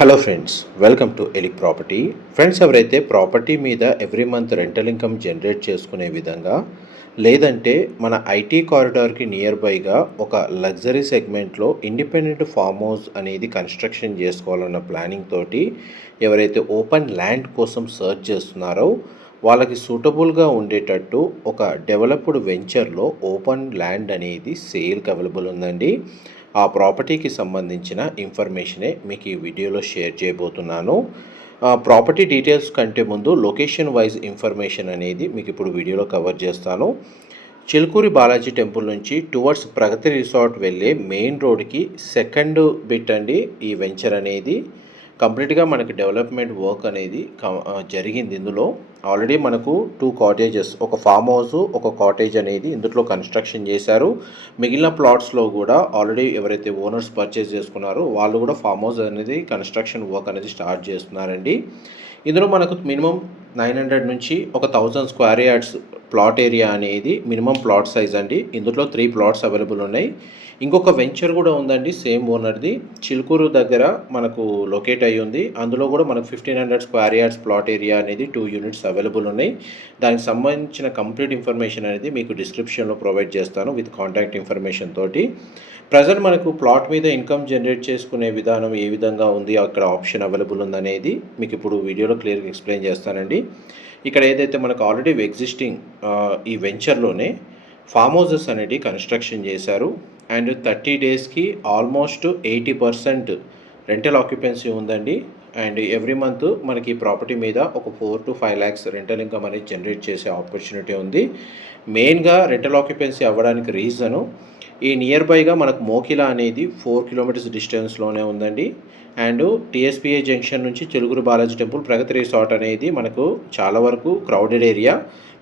Hello friends, welcome to ఎలి property. Friends, ఎవరైతే property మీద every month rental income generate చేసుకునే విధంగా, లేదంటే మన ఐటీ కారిడార్కి నియర్ బైగా ఒక లగ్జరీ సెగ్మెంట్లో ఇండిపెండెంట్ ఫామ్ హౌస్ అనేది కన్స్ట్రక్షన్ చేసుకోవాలన్న ప్లానింగ్ తోటి ఎవరైతే ఓపెన్ ల్యాండ్ కోసం సర్చ్ చేస్తున్నారో వాళ్ళకి సూటబుల్గా ఉండేటట్టు ఒక డెవలప్డ్ వెంచర్లో ఓపెన్ ల్యాండ్ అనేది సేల్కి అవైలబుల్ ఉందండి. ఆ ప్రాపర్టీకి సంబంధించిన ఇన్ఫర్మేషనే మీకు ఈ వీడియోలో షేర్ చేయబోతున్నాను. ప్రాపర్టీ డీటెయిల్స్ కంటే ముందు లొకేషన్ వైజ్ ఇన్ఫర్మేషన్ అనేది మీకు ఇప్పుడు వీడియోలో కవర్ చేస్తాను. చిలుకూరి బాలాజీ టెంపుల్ నుంచి టువర్డ్స్ ప్రగతి రిసార్ట్ వెళ్ళే మెయిన్ రోడ్కి సెకండ్ బిట్ అండి ఈ వెంచర్ అనేది. కంప్లీట్గా మనకి డెవలప్మెంట్ వర్క్ అనేది జరిగింది. ఇందులో ఆల్రెడీ మనకు 2 కాటేజెస్, ఒక ఫామ్ హౌస్, ఒక కాటేజ్ అనేది ఇందులో కన్స్ట్రక్షన్ చేశారు. మిగిలిన ప్లాట్స్లో కూడా ఆల్రెడీ ఎవరైతే ఓనర్స్ పర్చేస్ చేసుకున్నారో వాళ్ళు కూడా ఫామ్ హౌస్ అనేది కన్స్ట్రక్షన్ వర్క్ అనేది స్టార్ట్ చేస్తున్నారండి. ఇందులో మనకు మినిమం 900 నుంచి ఒక 1000 స్క్వేర్ యార్డ్స్ ప్లాట్ ఏరియా అనేది మినిమం ప్లాట్ సైజ్ అండి. ఇందులో 3 ప్లాట్స్ అవైలబుల్ ఉన్నాయి. ఇంకొక వెంచర్ కూడా ఉందండి సేమ్ ఓనర్ది, చిలుకూరు దగ్గర మనకు లొకేట్ అయ్యి ఉంది. అందులో కూడా మనకు 1500 స్క్వేర్ యార్డ్స్ ప్లాట్ ఏరియా అనేది 2 యూనిట్స్ అవైలబుల్ ఉన్నాయి. దానికి సంబంధించిన కంప్లీట్ ఇన్ఫర్మేషన్ అనేది మీకు డిస్క్రిప్షన్లో ప్రొవైడ్ చేస్తాను విత్ కాంటాక్ట్ ఇన్ఫర్మేషన్ తోటి. ప్రజెంట్ మనకు ప్లాట్ మీద ఇన్కమ్ జనరేట్ చేసుకునే విధానం ఏ విధంగా ఉంది, అక్కడ ఆప్షన్ అవైలబుల్ ఉందనేది మీకు ఇప్పుడు వీడియోలో క్లియర్గా ఎక్స్ప్లెయిన్ చేస్తానండి. ఇక్కడ ఏదైతే మనకు ఆల్రెడీ ఎగ్జిస్టింగ్ ఈ వెంచర్లోనే ఫామ్ హౌసెస్ అనేది కన్స్ట్రక్షన్ చేశారు. అండ్ 30 డేస్కి ఆల్మోస్ట్ 80% రెంటల్ ఆక్యుపెన్సీ ఉందండి. అండ్ ఎవ్రీ మంత్ మనకి ఈ ప్రాపర్టీ మీద ఒక 4 to 5 lakhs రెంటల్ ఇన్కమ్ అనేది జనరేట్ చేసే ఆపర్చునిటీ ఉంది. మెయిన్గా రెంటల్ ఆక్యుపెన్సీ అవ్వడానికి రీజను ఈ నియర్ బైగా మనకు మోకిలా అనేది 4 kilometers డిస్టెన్స్లోనే ఉందండి. అండ్ టీఎస్పీఏ జంక్షన్ నుంచి చిలుకూరు బాలాజీ టెంపుల్ ప్రగతి రిసార్ట్ అనేది మనకు చాలా వరకు క్రౌడెడ్ ఏరియా.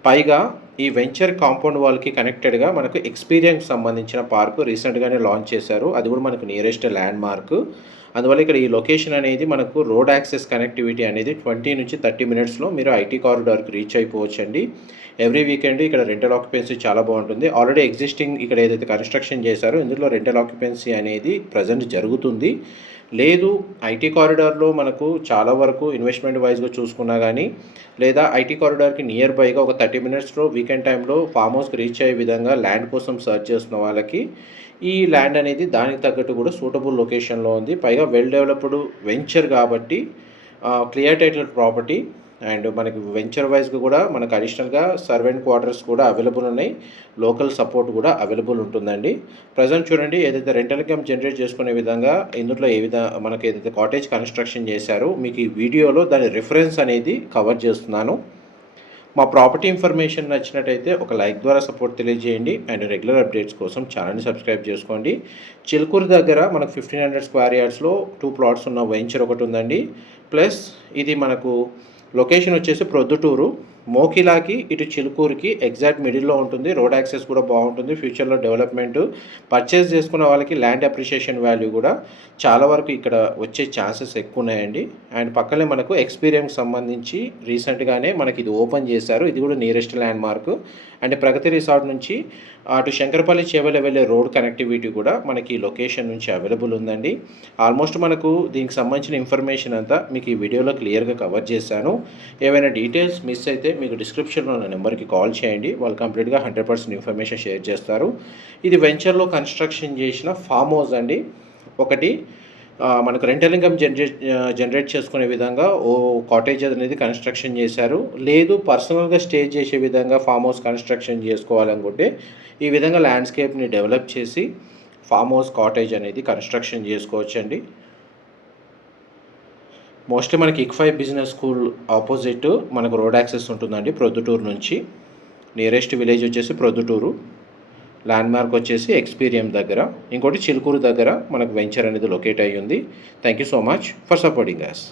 పైగా ఈ వెంచర్ కాంపౌండ్ వాల్కి కనెక్టెడ్గా మనకు ఎక్స్పీరియన్స్ సంబంధించిన పార్కు రీసెంట్గానే లాంచ్ చేశారు. అది కూడా మనకు నియరెస్ట్ ల్యాండ్ మార్క్. అందువల్ల ఇక్కడ ఈ లొకేషన్ అనేది మనకు రోడ్ యాక్సెస్ కనెక్టివిటీ అనేది 20 నుంచి 30 మినిట్స్లో మీరు ఐటీ కారిడార్కి రీచ్ అయిపోవచ్చు అండి. ఎవ్రీ వీకెండ్ ఇక్కడ రెంటల్ ఆక్యుపెన్సీ చాలా బాగుంటుంది. ఆల్రెడీ ఎగ్జిస్టింగ్ ఇక్కడ ఏదైతే కన్స్ట్రక్షన్ చేశారో ఇందులో రెంటల్ ఆక్యుపెన్సీ అనేది ప్రజెంట్ జరుగుతుంది. లేదు ఐటీ కారిడార్లో మనకు చాలా వరకు ఇన్వెస్ట్మెంట్ వైజ్గా చూసుకున్నా కానీ, లేదా ఐటీ కారిడార్కి నియర్ బైగా ఒక 30 మినిట్స్లో వీకెండ్ టైంలో ఫామ్ హౌస్కి రీచ్ అయ్యే విధంగా ల్యాండ్ కోసం సర్చ్ చేస్తున్న వాళ్ళకి ఈ ల్యాండ్ అనేది దానికి తగ్గట్టు కూడా సూటబుల్ లొకేషన్లో ఉంది. పైగా వెల్ డెవలప్డ్ వెంచర్ కాబట్టి క్లియర్ టైటిల్ ప్రాపర్టీ. అండ్ మనకి వెంచర్ వైజ్గా కూడా మనకు అడిషనల్గా సర్వెంట్ క్వార్టర్స్ కూడా అవైలబుల్ ఉన్నాయి. లోకల్ సపోర్ట్ కూడా అవైలబుల్ ఉంటుందండి. ప్రజెంట్ చూడండి ఏదైతే రెంటల్ ఇన్కమ్ జనరేట్ చేసుకునే విధంగా ఇందులో మనకి ఏదైతే కాటేజ్ కన్స్ట్రక్షన్ చేశారో మీకు ఈ వీడియోలో దాని రిఫరెన్స్ అనేది కవర్ చేస్తున్నాను. మా ప్రాపర్టీ ఇన్ఫర్మేషన్ నచ్చినట్టయితే ఒక లైక్ ద్వారా సపోర్ట్ తెలియజేయండి. అండ్ రెగ్యులర్ అప్డేట్స్ కోసం ఛానల్ని సబ్స్క్రైబ్ చేసుకోండి. చిలుకూరు దగ్గర మనకు 1500 స్క్వేర్ యార్డ్స్లో 2 ప్లాట్స్ ఉన్న వెంచర్ ఒకటి ఉందండి. ప్లస్ ఇది మనకు లొకేషన్ వచ్చేసి ప్రొద్దుటూరు, మోకిలాకి ఇటు చిలుకూరుకి ఎగ్జాక్ట్ మిడిల్లో ఉంటుంది. రోడ్ యాక్సెస్ కూడా బాగుంటుంది. ఫ్యూచర్లో డెవలప్మెంట్ పర్చేస్ చేసుకున్న వాళ్ళకి ల్యాండ్ అప్రిషియేషన్ వాల్యూ కూడా చాలా వరకు ఇక్కడ వచ్చే ఛాన్సెస్ ఎక్కువ ఉన్నాయండి. అండ్ పక్కనే మనకు ఎక్స్పీరియన్స్ సంబంధించి రీసెంట్గానే మనకి ఇది ఓపెన్ చేశారు. ఇది కూడా nearest landmark. And Pragati resort నుంచి అటు శంకరపల్లి చేవెళ్ళ వెళ్ళే రోడ్ కనెక్టివిటీ కూడా మనకి లొకేషన్ నుంచి అవైలబుల్ ఉందండి. ఆల్మోస్ట్ మనకు దీనికి సంబంధించిన ఇన్ఫర్మేషన్ అంతా మీకు ఈ వీడియోలో క్లియర్గా కవర్ చేశాను. ఏవైనా డీటెయిల్స్ మిస్ అయితే మీకు డిస్క్రిప్షన్లో ఉన్న నెంబర్కి కాల్ చేయండి. వాళ్ళు కంప్లీట్గా 100% ఇన్ఫర్మేషన్ షేర్ చేస్తారు. ఇది వెంచర్లో కన్స్ట్రక్షన్ చేసిన ఫామ్ హౌస్ అండి. ఒకటి మనకు రెంటల్ ఇన్కమ్ జనరేట్ చేసుకునే విధంగా కాటేజ్ అనేది కన్స్ట్రక్షన్ చేశారు. లేదు పర్సనల్గా స్టే చేసే విధంగా ఫామ్ హౌస్ కన్స్ట్రక్షన్ చేసుకోవాలనుకుంటే ఈ విధంగా ల్యాండ్స్కేప్ని డెవలప్ చేసి ఫామ్ హౌస్ కాటేజ్ అనేది కన్స్ట్రక్షన్ చేసుకోవచ్చండి. మోస్ట్లీ మనకి ICFI బిజినెస్ స్కూల్ ఆపోజిట్ మనకు రోడ్ యాక్సెస్ ఉంటుందండి. ప్రొద్దుటూరు నుంచి నియరెస్ట్ విలేజ్ వచ్చేసి ప్రొద్దుటూరు, ల్యాండ్ మార్క్ వచ్చేసి ఎక్స్పీరియం దగ్గర, ఇంకోటి చిలుకూరు దగ్గర మనకు వెంచర్ అనేది లొకేట్ అయ్యి ఉంది. Thank you so much for supporting us.